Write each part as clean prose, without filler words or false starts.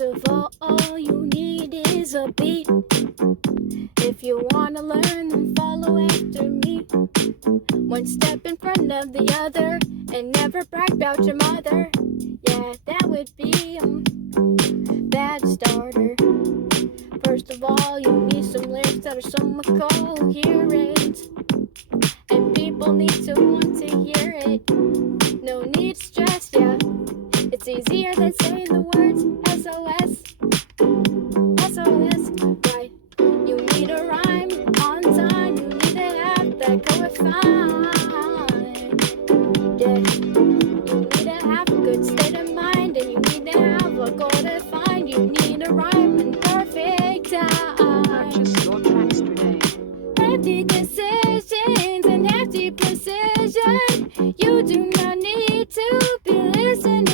First of all you need is a beat. If you wanna learn, then follow after me. One step in front of the other, and never brag about your mother. Yeah, that would be a bad starter. First of all, you need some lyrics that are somewhat coherent, and people need to want to hear it. No need to stress, yeah. It's easier than saying the words SOS. SOS, right? You need a rhyme on time. You need to have that go fine. Yeah. You need to have a good state of mind, and you need to have a goal to find. You need a rhyme in perfect time. Purchase your tracks today. Hefty decisions and hefty precision. You do not need to be listening.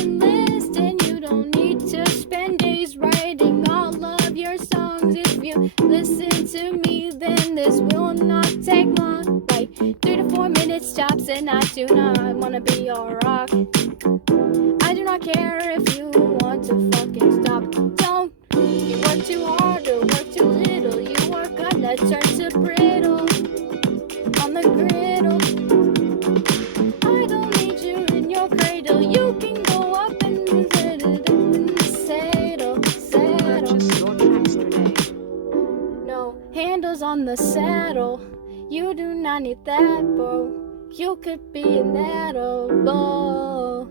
You don't need to spend days writing all of your songs. If you listen to me, then this will not take long. Like 3 to 4 minutes tops, and I do not wanna be your rock. I do not care if you want to fucking stop. Don't you work too hard or work too little. You are gonna turn to brittle on the griddle. I don't need you in your cradle. You can go up and settle. Purchase your tracks today. No handles on the saddle. You do not need that, bro. You could be inedible.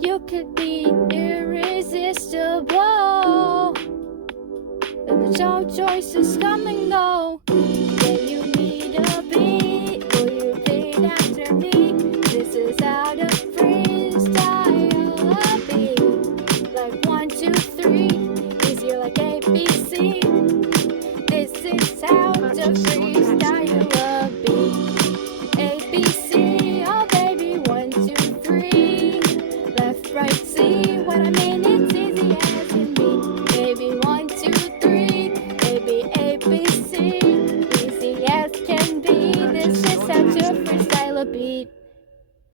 You could be irresistible. And the choices come and go. Yeah, you need a beat. Will you repeat after me? This is how to freestyle a beat. Like 1, 2, 3. Easier like ABC. This is how to freestyle.